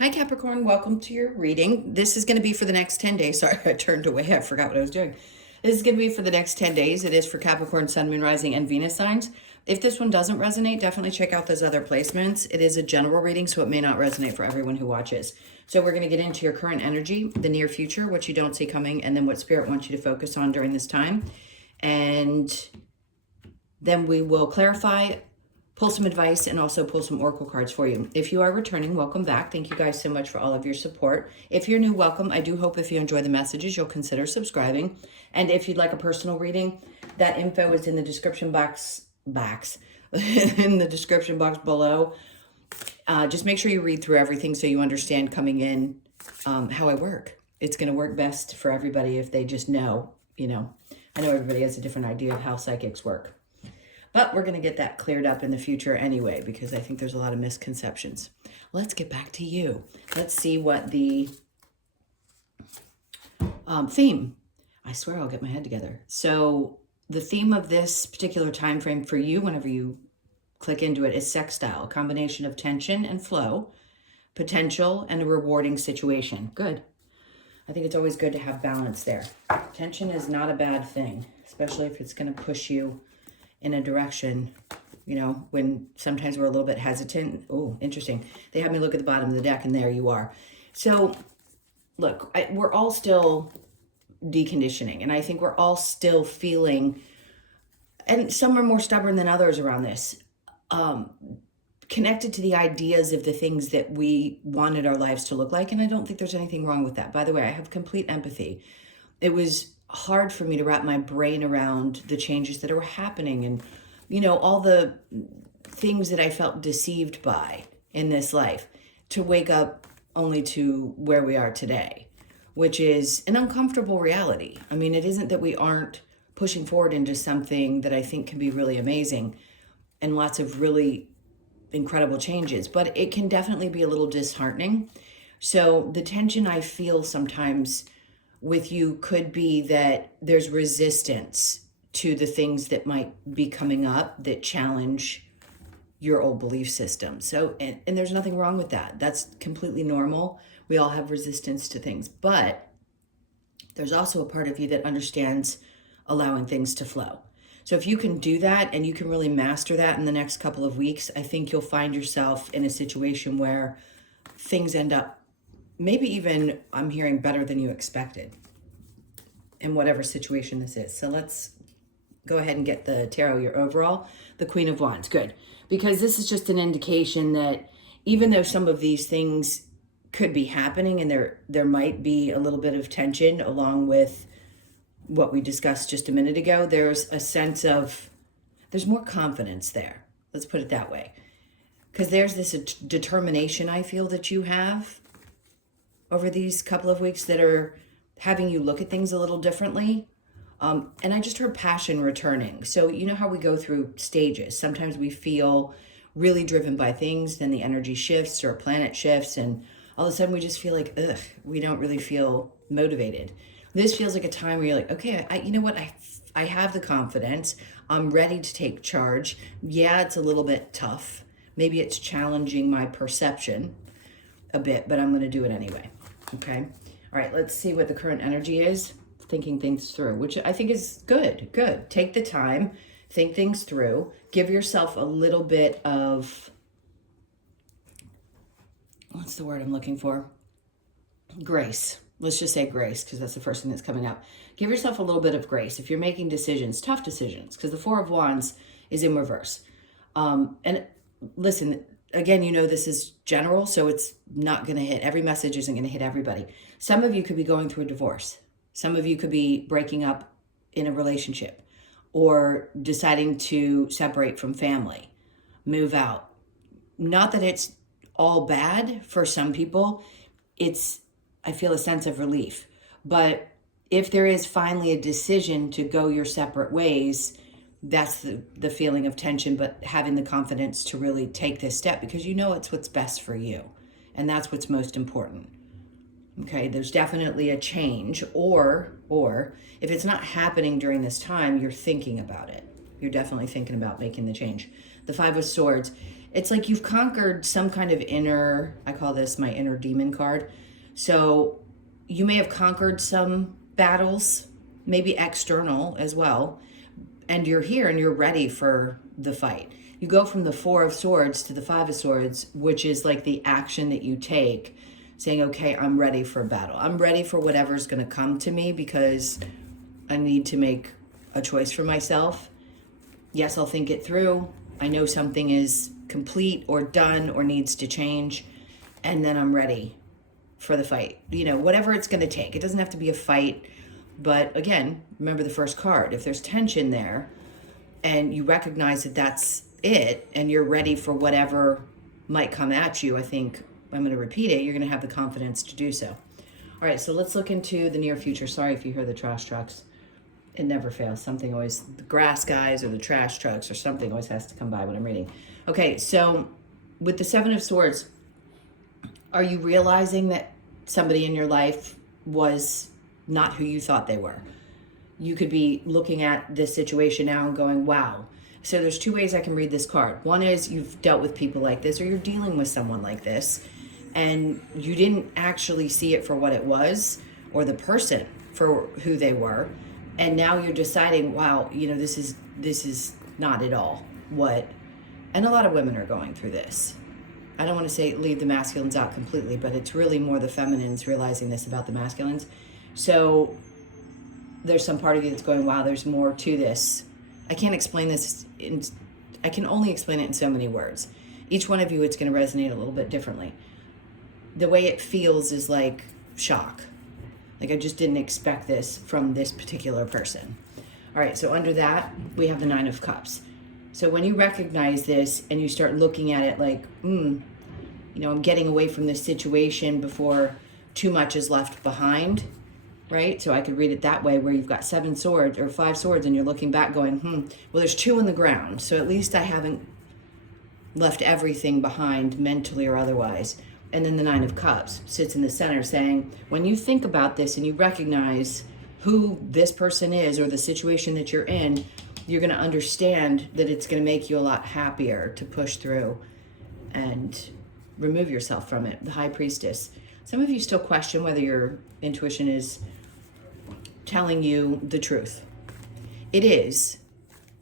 Hi, Capricorn. Welcome to your reading. This is going to be for the next 10 days. Sorry, I turned away. I forgot what I was doing. This is going to be for the next 10 days. It is for Capricorn, Sun, Moon, Rising, and Venus signs. If this one doesn't resonate, definitely check out those other placements. It is a general reading, so it may not resonate for everyone who watches. So we're going to get into your current energy, the near future, what you don't see coming, and then what Spirit wants you to focus on during this time. And then we will clarify, pull some advice, and also pull some oracle cards for you. If you are returning, welcome back. Thank you guys so much for all of your support. If you're new, welcome. I do hope if you enjoy the messages, you'll consider subscribing. And if you'd like a personal reading, that info is in the description box in the description box below. Just make sure you read through everything so you understand coming in how I work. It's going to work best for everybody if they just know, I know everybody has a different idea of how psychics work. But we're going to get that cleared up in the future anyway, because I think there's a lot of misconceptions. Let's get back to you. Let's see what the theme. I swear I'll get my head together. So the theme of this particular time frame for you, whenever you click into it, is sextile, a combination of tension and flow, potential, and a rewarding situation. Good. I think it's always good to have balance there. Tension is not a bad thing, especially if it's going to push you in a direction, when sometimes we're a little bit hesitant. Oh, interesting. They had me look at the bottom of the deck, and there you are. So, look, we're all still deconditioning, and I think we're all still feeling, and some are more stubborn than others around this, connected to the ideas of the things that we wanted our lives to look like, and I don't think there's anything wrong with that. By the way, I have complete empathy. It was hard for me to wrap my brain around the changes that were happening and, all the things that I felt deceived by in this life, to wake up only to where we are today, which is an uncomfortable reality. I mean, it isn't that we aren't pushing forward into something that I think can be really amazing and lots of really incredible changes, but it can definitely be a little disheartening. So the tension I feel sometimes with you could be that there's resistance to the things that might be coming up that challenge your old belief system. So, and there's nothing wrong with that. That's completely normal. We all have resistance to things, but there's also a part of you that understands allowing things to flow. So if you can do that and you can really master that in the next couple of weeks, I think you'll find yourself in a situation where things end up maybe even, I'm hearing, better than you expected in whatever situation this is. So let's go ahead and get the tarot, your overall, the Queen of Wands. Good. Because this is just an indication that even though some of these things could be happening and there might be a little bit of tension along with what we discussed just a minute ago, there's a sense of, there's more confidence there. Let's put it that way. Because there's this determination I feel that you have over these couple of weeks that are having you look at things a little differently. And I just heard passion returning. So you know how we go through stages. Sometimes we feel really driven by things, then the energy shifts or a planet shifts, and all of a sudden we just feel like, we don't really feel motivated. This feels like a time where you're like, okay, you know what? I have the confidence. I'm ready to take charge. Yeah, it's a little bit tough. Maybe it's challenging my perception a bit, but I'm going to do it anyway. Okay. All right. Let's see what the current energy is. Thinking things through, which I think is good. Good. Take the time, think things through, give yourself a little bit of, what's the word I'm looking for? Grace. Let's just say grace, because that's the first thing that's coming up. Give yourself a little bit of grace if you're making decisions, tough decisions, because the Four of Wands is in reverse. And listen, again, this is general, so it's not going to hit. Every message isn't going to hit everybody. Some of you could be going through a divorce. Some of you could be breaking up in a relationship or deciding to separate from family, move out. Not that it's all bad for some people. I feel a sense of relief. But if there is finally a decision to go your separate ways, that's the feeling of tension, but having the confidence to really take this step because it's what's best for you. And that's what's most important. Okay, there's definitely a change, or if it's not happening during this time, you're thinking about it. You're definitely thinking about making the change. The Five of Swords, it's like you've conquered some kind of inner, I call this my inner demon card. So you may have conquered some battles, maybe external as well, and you're here and you're ready for the fight. You go from the Four of Swords to the Five of Swords, which is like the action that you take, saying, okay, I'm ready for battle. I'm ready for whatever's going to come to me because I need to make a choice for myself. Yes, I'll think it through. I know something is complete or done or needs to change, and then I'm ready for the fight. You know, whatever it's going to take. It doesn't have to be a fight, but again, remember the first card. If there's tension there and you recognize that that's it and you're ready for whatever might come at you, I think I'm going to repeat it, you're going to have the confidence to do so. All right, so let's look into the near future. Sorry if you hear the trash trucks. It never fails. Something always, the grass guys or the trash trucks or something always has to come by when I'm reading. Okay, so with the Seven of Swords, are you realizing that somebody in your life was not who you thought they were? You could be looking at this situation now and going, wow. So there's two ways I can read this card. One is you've dealt with people like this, or you're dealing with someone like this, and you didn't actually see it for what it was, or the person for who they were. And now you're deciding, wow, you know, this is not at all what, and a lot of women are going through this. I don't want to say leave the masculines out completely, but it's really more the feminines realizing this about the masculines. So there's some part of you that's going, wow, there's more to this. I can't explain this. I can only explain it in so many words. Each one of you, it's going to resonate a little bit differently. The way it feels is like shock. Like I just didn't expect this from this particular person. All right, so under that, we have the Nine of Cups. So when you recognize this and you start looking at it like, you know, I'm getting away from this situation before too much is left behind, right? So I could read it that way, where you've got Seven Swords or Five Swords and you're looking back going, well, there's two on the ground. So at least I haven't left everything behind mentally or otherwise. And then the Nine of Cups sits in the center saying, when you think about this and you recognize who this person is or the situation that you're in, you're going to understand that it's going to make you a lot happier to push through and remove yourself from it. The High Priestess. Some of you still question whether your intuition is telling you the truth. It is.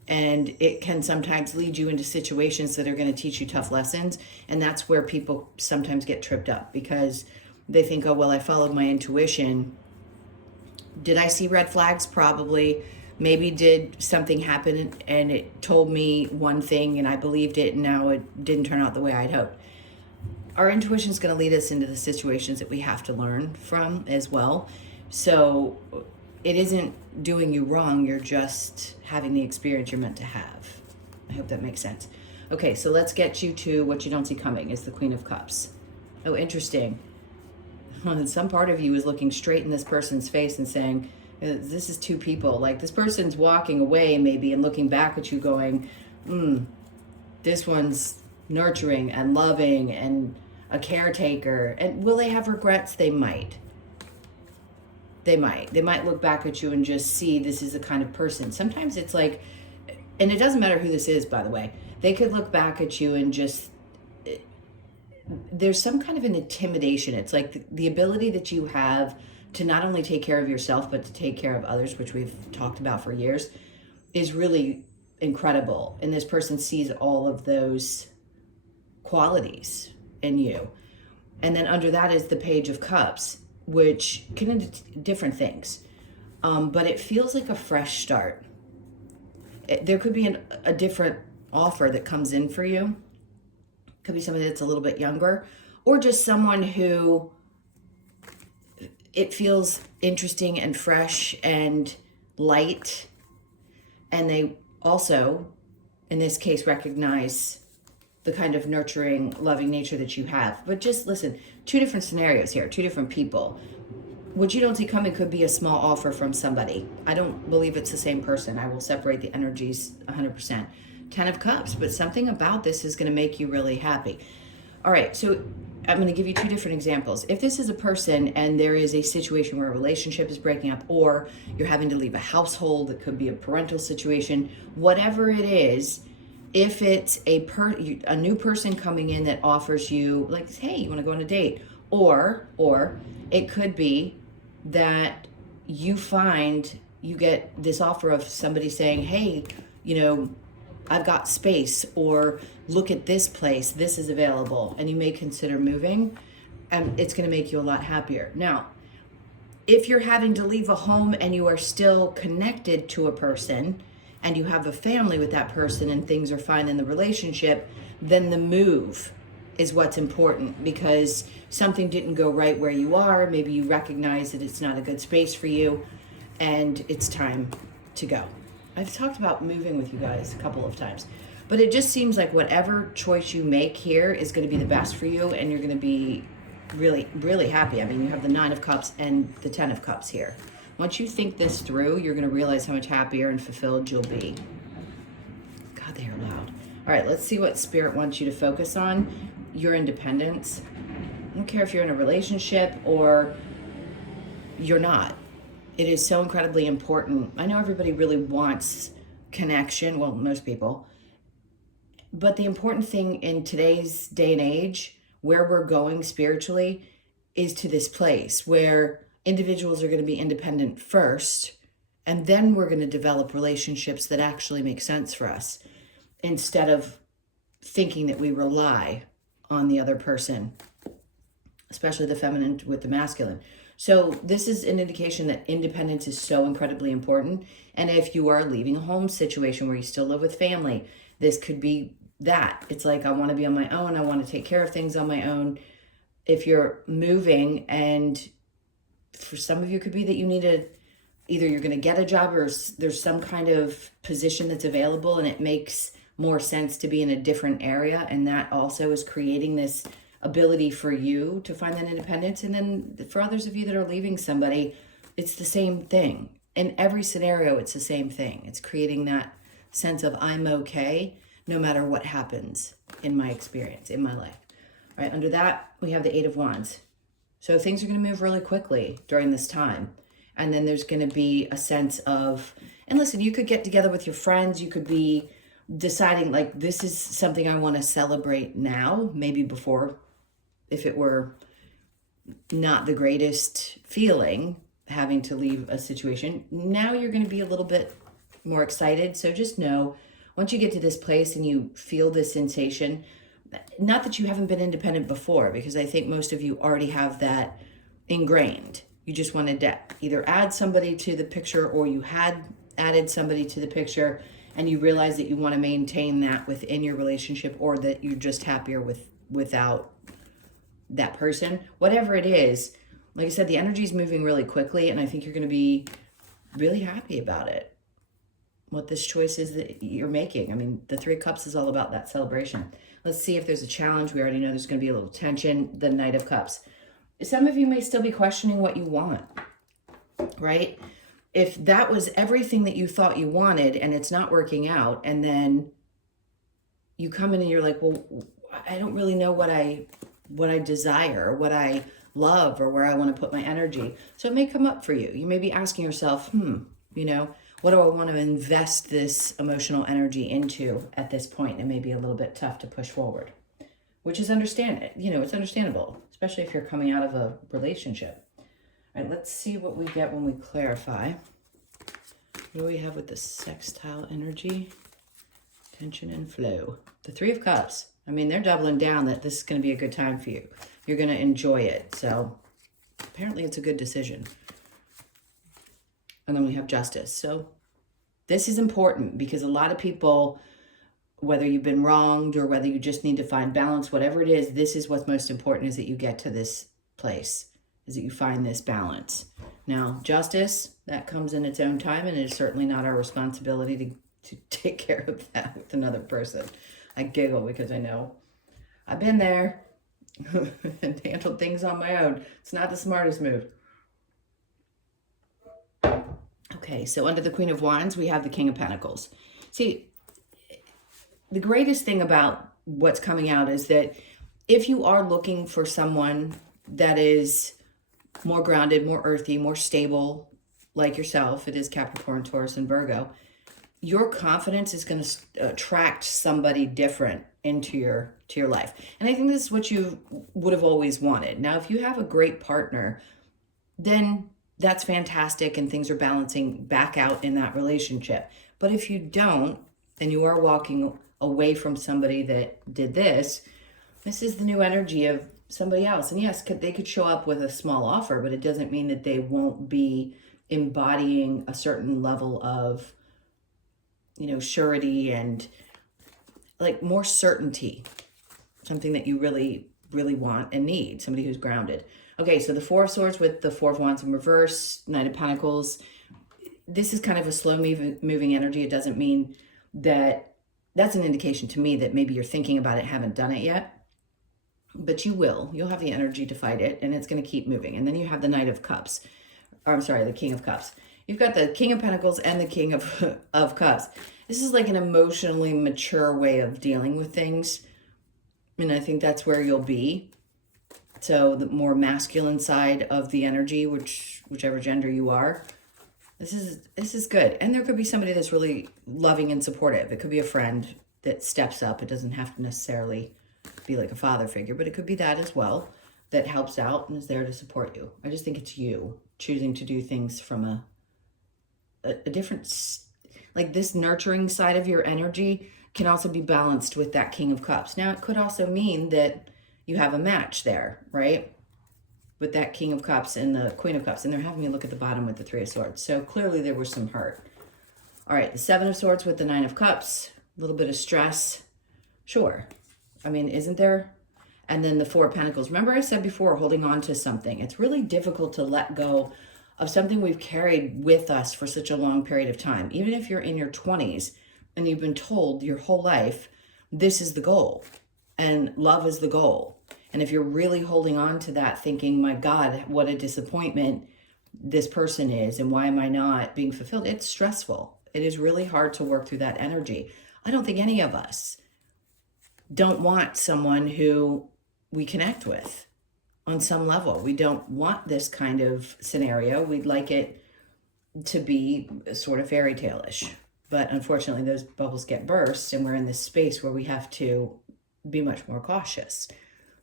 And it can sometimes lead you into situations that are going to teach you tough lessons. And that's where people sometimes get tripped up because they think, oh, well, I followed my intuition. Did I see red flags? Probably. Maybe did something happen and it told me one thing and I believed it and now it didn't turn out the way I'd hoped. Our intuition is going to lead us into the situations that we have to learn from as well. So it isn't doing you wrong. You're just having the experience you're meant to have. I hope that makes sense. Okay, so let's get you to what you don't see coming is the Queen of Cups. Oh, interesting. Some part of you is looking straight in this person's face and saying, this is two people. Like this person's walking away maybe and looking back at you going, this one's nurturing and loving and a caretaker. And will they have regrets? They might. They might look back at you and just see this is the kind of person. Sometimes it's like, and it doesn't matter who this is, by the way. They could look back at you and just, there's some kind of an intimidation. It's like the ability that you have to not only take care of yourself, but to take care of others, which we've talked about for years, is really incredible. And this person sees all of those qualities in you. And then under that is the Page of Cups, which can indicate different things. But it feels like a fresh start. There could be a different offer that comes in for you. Could be somebody that's a little bit younger, or just someone who it feels interesting and fresh and light. And they also, in this case, recognize the kind of nurturing, loving nature that you have. But just listen, two different scenarios here, two different people. What you don't see coming could be a small offer from somebody. I don't believe it's the same person. I will separate the energies 100%. 10 of Cups, but something about this is going to make you really happy. All right, so I'm going to give you two different examples. If this is a person and there is a situation where a relationship is breaking up, or you're having to leave a household, it could be a parental situation, whatever it is, if it's a new person coming in that offers you, like, hey, you want to go on a date, or it could be that you get this offer of somebody saying, hey, I've got space, or look at this place, this is available, and you may consider moving, and it's going to make you a lot happier. Now, if you're having to leave a home and you are still connected to a person and you have a family with that person and things are fine in the relationship, then the move is what's important, because something didn't go right where you are. Maybe you recognize that it's not a good space for you and it's time to go. I've talked about moving with you guys a couple of times, but it just seems like whatever choice you make here is going to be the best for you, and you're going to be really, really happy. I mean, you have the 9 of Cups and the 10 of Cups here. Once you think this through, you're going to realize how much happier and fulfilled you'll be. God, they are loud. All right, let's see what Spirit wants you to focus on. Your independence. I don't care if you're in a relationship or you're not. It is so incredibly important. I know everybody really wants connection. Well, most people. But the important thing in today's day and age, where we're going spiritually, is to this place where individuals are going to be independent first, and then we're going to develop relationships that actually make sense for us, instead of thinking that we rely on the other person, especially the feminine with the masculine. So this is an indication that independence is so incredibly important. And if you are leaving a home situation where you still live with family, this could be that. It's like, I want to be on my own. I want to take care of things on my own. If you're moving, and for some of you, it could be that you need either you're going to get a job, or there's some kind of position that's available and it makes more sense to be in a different area. And that also is creating this ability for you to find that independence. And then for others of you that are leaving somebody, it's the same thing. In every scenario, it's the same thing. It's creating that sense of I'm okay no matter what happens in my experience, in my life. All right, under that, we have the 8 of Wands. So things are going to move really quickly during this time. And then there's going to be a sense of, and listen, you could get together with your friends. You could be deciding, like, this is something I want to celebrate now, maybe before, if it were not the greatest feeling having to leave a situation. Now you're going to be a little bit more excited. So just know, once you get to this place and you feel this sensation, not that you haven't been independent before, because I think most of you already have that ingrained. You just wanted to either add somebody to the picture, or you had added somebody to the picture and you realize that you want to maintain that within your relationship, or that you're just happier without that person. Whatever it is, like I said, the energy is moving really quickly, and I think you're going to be really happy about it, what this choice is that you're making. I mean, the 3 of Cups is all about that celebration. Let's see if there's a challenge. We already know there's going to be a little tension. The Knight of Cups. Some of you may still be questioning what you want, right? If that was everything that you thought you wanted and it's not working out, and then you come in and you're like, well, I don't really know what I desire, what I love, or where I want to put my energy. So it may come up for you. You may be asking yourself, what do I want to invest this emotional energy into at this point? It may be a little bit tough to push forward, which is it's understandable, especially if you're coming out of a relationship. All right, let's see what we get when we clarify. What do we have with the sextile energy? Tension and flow. The 3 of Cups. I mean, they're doubling down that this is going to be a good time for you. You're going to enjoy it. So apparently it's a good decision. And then we have Justice. So this is important, because a lot of people, whether you've been wronged or whether you just need to find balance, whatever it is, this is what's most important, is that you get to this place, is that you find this balance. Now, Justice, that comes in its own time, and it is certainly not our responsibility to take care of that with another person. I giggle because I know I've been there and handled things on my own. It's not the smartest move. Okay, so under the Queen of Wands, we have the King of Pentacles. See, the greatest thing about what's coming out is that if you are looking for someone that is more grounded, more earthy, more stable, like yourself, it is Capricorn, Taurus, and Virgo, your confidence is going to attract somebody different into your life. And I think this is what you would have always wanted. Now, if you have a great partner, then that's fantastic and things are balancing back out in that relationship. But if you don't, and you are walking away from somebody that did this is the new energy of somebody else. And yes, they could show up with a small offer, but it doesn't mean that they won't be embodying a certain level of, surety and like more certainty, something that you really, really want and need, somebody who's grounded. Okay, so the Four of Swords with the Four of Wands in reverse, Knight of Pentacles. This is kind of a slow moving energy. It doesn't mean that, that's an indication to me that maybe you're thinking about it, haven't done it yet, but you will. You'll have the energy to fight it, and it's going to keep moving. And then you have the Knight of Cups, or I'm sorry, the King of Cups. You've got the King of Pentacles and the King of Cups. This is like an emotionally mature way of dealing with things. And I think that's where you'll be. So the more masculine side of the energy, whichever gender you are, this is good. And there could be somebody that's really loving and supportive. It could be a friend that steps up. It doesn't have to necessarily be like a father figure, but it could be that as well, that helps out and is there to support you. I just think it's you choosing to do things from a different, like this nurturing side of your energy can also be balanced with that King of Cups. Now, it could also mean that you have a match there, right? With that King of Cups and the Queen of Cups. And they're having me look at the bottom with the Three of Swords. So clearly there was some hurt. All right, the Seven of Swords with the Nine of Cups. A little bit of stress. Sure. I mean, isn't there? And then the Four of Pentacles. Remember I said before, holding on to something. It's really difficult to let go of something we've carried with us for such a long period of time. Even if you're in your 20s and you've been told your whole life, this is the goal and love is the goal. And if you're really holding on to that thinking, my God, what a disappointment this person is and why am I not being fulfilled? It's stressful. It is really hard to work through that energy. I don't think any of us don't want someone who we connect with on some level. We don't want this kind of scenario. We'd like it to be sort of fairy tale-ish. But unfortunately, those bubbles get burst and we're in this space where we have to be much more cautious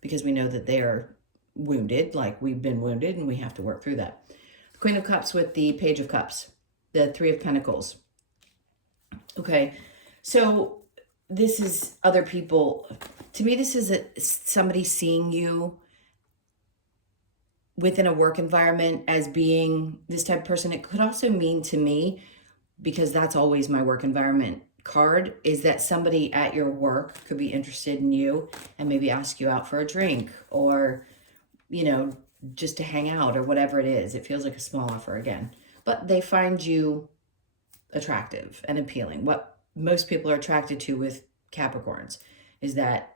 because we know that they are wounded, like we've been wounded, and we have to work through that. The Queen of Cups with the Page of Cups, the Three of Pentacles. Okay, so this is other people. To me, this is somebody seeing you within a work environment as being this type of person. It could also mean to me, because that's always my work environment card, is that somebody at your work could be interested in you and maybe ask you out for a drink or, just to hang out or whatever it is. It feels like a small offer again, but they find you attractive and appealing. What most people are attracted to with Capricorns is that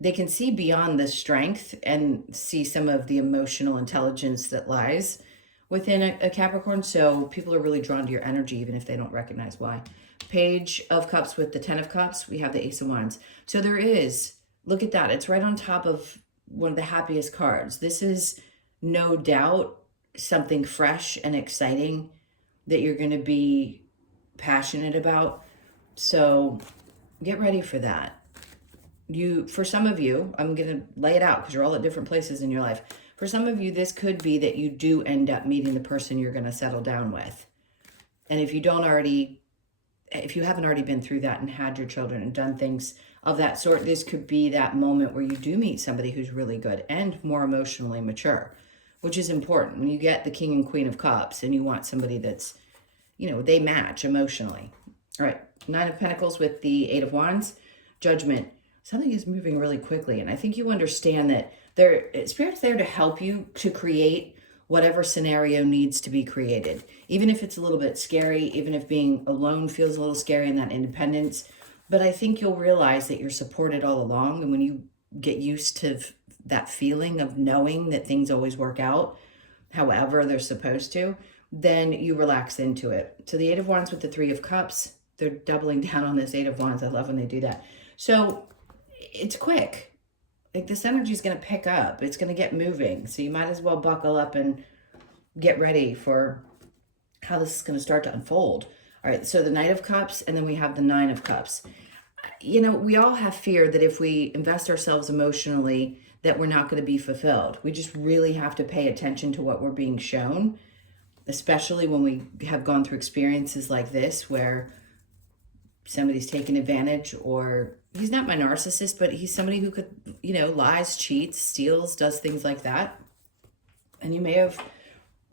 they can see beyond the strength and see some of the emotional intelligence that lies within a Capricorn. So people are really drawn to your energy, even if they don't recognize why. Page of Cups with the 10 of Cups, we have the Ace of Wands. So there is, look at that. It's right on top of one of the happiest cards. This is no doubt something fresh and exciting that you're going to be passionate about. So get ready for that. For some of you, I'm going to lay it out because you're all at different places in your life. For some of you, this could be that you do end up meeting the person you're going to settle down with. And if you haven't already been through that and had your children and done things of that sort, this could be that moment where you do meet somebody who's really good and more emotionally mature, which is important. When you get the King and Queen of Cups and you want somebody that's, they match emotionally. All right, Nine of Pentacles with the Eight of Wands, Judgment. Something is moving really quickly, and I think you understand that Spirit's there to help you to create whatever scenario needs to be created. Even if it's a little bit scary, even if being alone feels a little scary in that independence, but I think you'll realize that you're supported all along, and when you get used to that feeling of knowing that things always work out however they're supposed to, then you relax into it. So the Eight of Wands with the Three of Cups, they're doubling down on this Eight of Wands. I love when they do that. So it's quick. like this energy is going to pick up. It's going to get moving. So you might as well buckle up and get ready for how this is going to start to unfold. All right, so the Knight of Cups, and then we have the Nine of Cups. You know, we all have fear that if we invest ourselves emotionally, that we're not going to be fulfilled. We just really have to pay attention to what we're being shown, especially when we have gone through experiences like this where somebody's taken advantage, or he's not my narcissist, but he's somebody who could, you know, lies, cheats, steals, does things like that. And you may have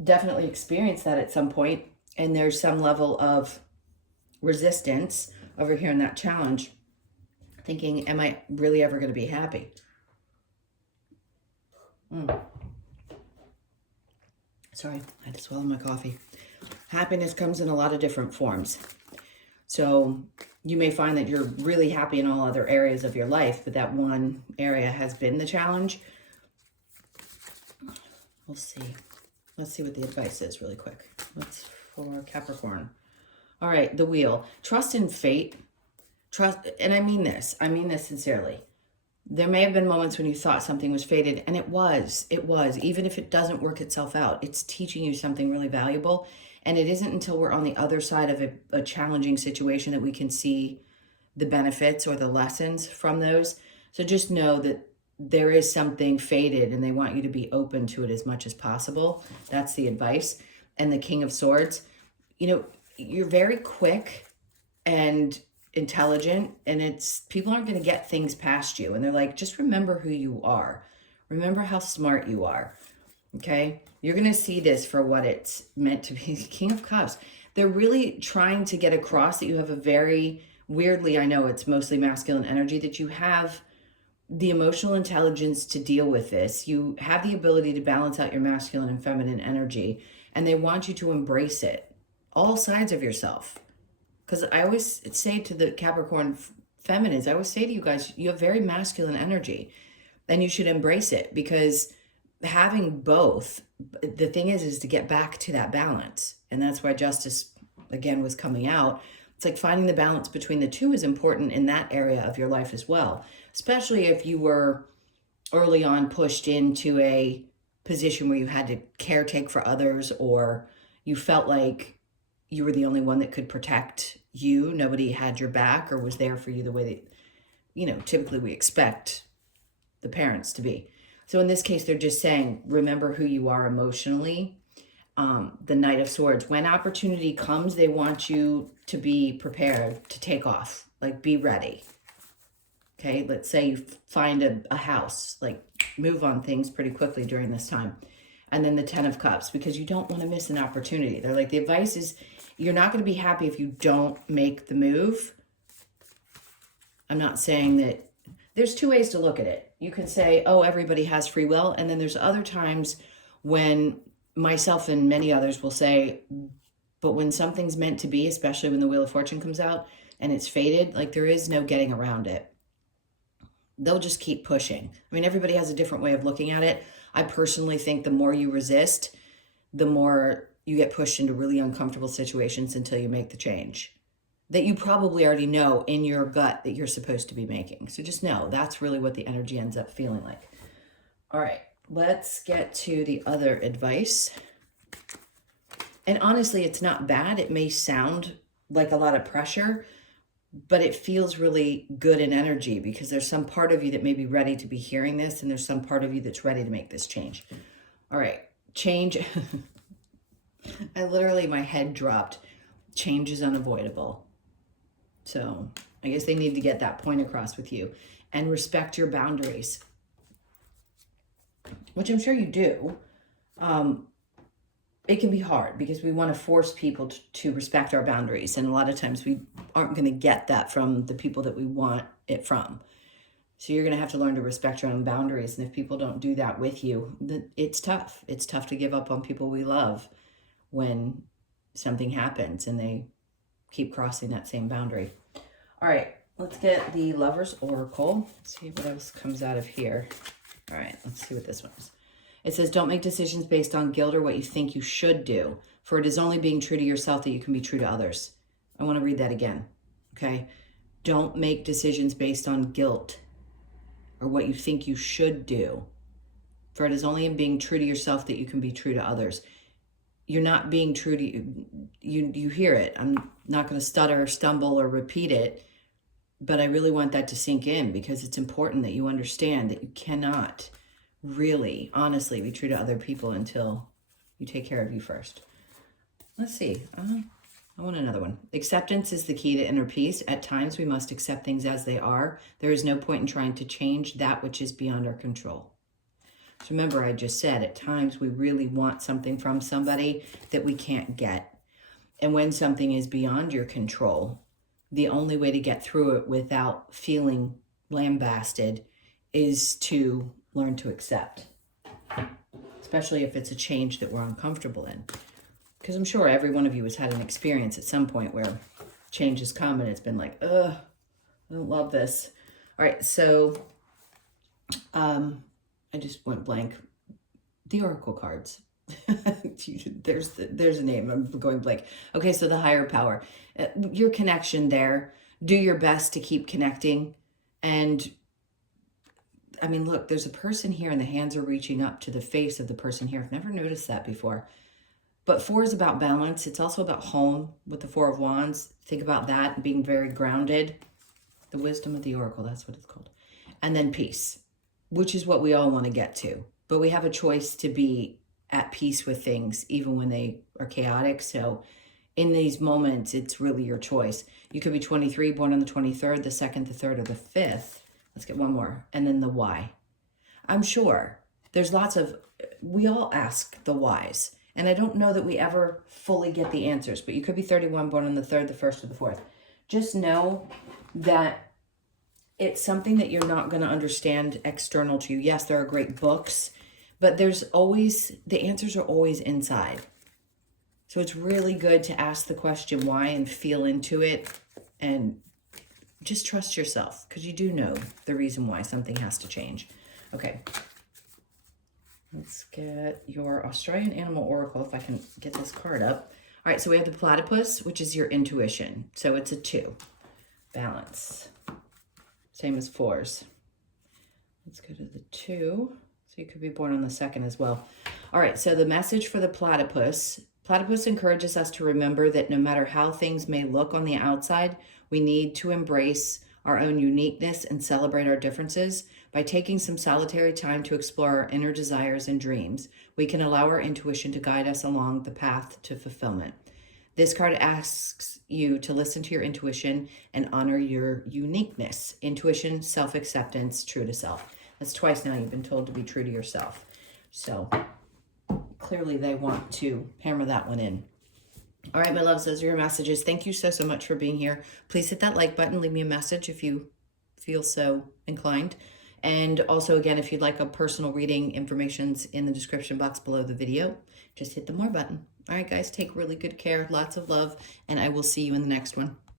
definitely experienced that at some point, and there's some level of resistance over here in that challenge, thinking, am I really ever going to be happy? Sorry, I had to swallow my coffee. Happiness comes in a lot of different forms. So you may find that you're really happy in all other areas of your life, but that one area has been the challenge. We'll see. Let's see what the advice is really quick. What's for Capricorn? All right, the Wheel. Trust in fate. Trust, and I mean this sincerely. There may have been moments when you thought something was fated, and it was, even if it doesn't work itself out, it's teaching you something really valuable. And it isn't until we're on the other side of a challenging situation that we can see the benefits or the lessons from those. So just know that there is something fated, and they want you to be open to it as much as possible. That's the advice. And the King of Swords, you know, you're very quick and intelligent, and it's people aren't going to get things past you, and they're like, just remember who you are, remember how smart you are. Okay, you're going to see this for what it's meant to be. King of Cups, they're really trying to get across that you have a very, weirdly, I know it's mostly masculine energy, that you have the emotional intelligence to deal with this. You have the ability to balance out your masculine and feminine energy, and they want you to embrace it, all sides of yourself. Because I always say to the Capricorn feminines, I always say to you guys, you have very masculine energy, and you should embrace it, because having both, the thing is to get back to that balance. And that's why Justice, again, was coming out. It's like finding the balance between the two is important in that area of your life as well, especially if you were early on pushed into a position where you had to caretake for others, or you felt like you were the only one that could protect you. Nobody had your back or was there for you the way that, you know, typically we expect the parents to be. So in this case, they're just saying, remember who you are emotionally. The Knight of Swords, when opportunity comes, they want you to be prepared to take off, like be ready. Okay, let's say you find a house, like move on things pretty quickly during this time. And then the Ten of Cups, because you don't want to miss an opportunity. They're like, the advice is, you're not going to be happy if you don't make the move. I'm not saying that. There's two ways to look at it. You can say, oh, everybody has free will. And then there's other times when myself and many others will say, but when something's meant to be, especially when the Wheel of Fortune comes out and it's fated, like there is no getting around it. They'll just keep pushing. I mean, everybody has a different way of looking at it. I personally think the more you resist, the more you get pushed into really uncomfortable situations until you make the change that you probably already know in your gut that you're supposed to be making. So just know that's really what the energy ends up feeling like. All right, let's get to the other advice. And honestly, it's not bad. It may sound like a lot of pressure, but it feels really good in energy, because there's some part of you that may be ready to be hearing this, and there's some part of you that's ready to make this change. All right, change. I literally, my head dropped. Change is unavoidable. So I guess they need to get that point across with you, and respect your boundaries, which I'm sure you do. It can be hard because we want to force people to respect our boundaries. And a lot of times we aren't going to get that from the people that we want it from. So you're going to have to learn to respect your own boundaries. And if people don't do that with you, then it's tough. It's tough to give up on people we love when something happens and they keep crossing that same boundary. All right, let's get the Lover's Oracle. Let's see what else comes out of here. All right, let's see what this one is. It says, don't make decisions based on guilt or what you think you should do, for it is only being true to yourself that you can be true to others. I want to read that again, okay? Don't make decisions based on guilt or what you think you should do. For it is only in being true to yourself that you can be true to others. You're not being true to you hear it. I'm not going to stutter or stumble or repeat it, but I really want that to sink in, because it's important that you understand that you cannot really, honestly be true to other people until you take care of you first. Let's see. I want another one. Acceptance is the key to inner peace. At times, we must accept things as they are. There is no point in trying to change that which is beyond our control. So remember, I just said at times we really want something from somebody that we can't get. And when something is beyond your control, the only way to get through it without feeling lambasted is to learn to accept, especially if it's a change that we're uncomfortable in. Because I'm sure every one of you has had an experience at some point where change has come and it's been like, ugh, I don't love this. All right, so I just went blank. The Oracle cards. There's a name. I'm going blank. Okay, so the higher power. Your connection there. Do your best to keep connecting. And I mean, look, there's a person here and the hands are reaching up to the face of the person here. I've never noticed that before. But 4 is about balance. It's also about home with the 4 of Wands. Think about that and being very grounded. The wisdom of the Oracle, that's what it's called. And then peace, which is what we all want to get to. But we have a choice to be at peace with things, even when they are chaotic. So in these moments, it's really your choice. You could be 23, born on the 23rd, the 2nd, the 3rd, or the 5th. Let's get one more. And then the why. I'm sure there's lots of, we all ask the whys. And I don't know that we ever fully get the answers, but you could be 31, born on the 3rd, the 1st, or the 4th. Just know that it's something that you're not going to understand external to you. Yes, there are great books, but there's always, the answers are always inside. So it's really good to ask the question why and feel into it and just trust yourself, because you do know the reason why something has to change. Okay. Let's get your Australian Animal Oracle, if I can get this card up. All right, so we have the platypus, which is your intuition. So it's a 2. Balance. Same as 4s. Let's go to the 2. So you could be born on the 2nd as well. All right, so the message for the platypus. Platypus encourages us to remember that no matter how things may look on the outside, we need to embrace our own uniqueness and celebrate our differences. By taking some solitary time to explore our inner desires and dreams, we can allow our intuition to guide us along the path to fulfillment. This card asks you to listen to your intuition and honor your uniqueness. Intuition, self-acceptance, true to self. That's twice now you've been told to be true to yourself. So clearly they want to hammer that one in. All right, my loves, those are your messages. Thank you so much for being here. Please hit that like button. Leave me a message if you feel so inclined. And also, again, if you'd like a personal reading, information's in the description box below the video. Just hit the more button. All right, guys, take really good care. Lots of love, and I will see you in the next one.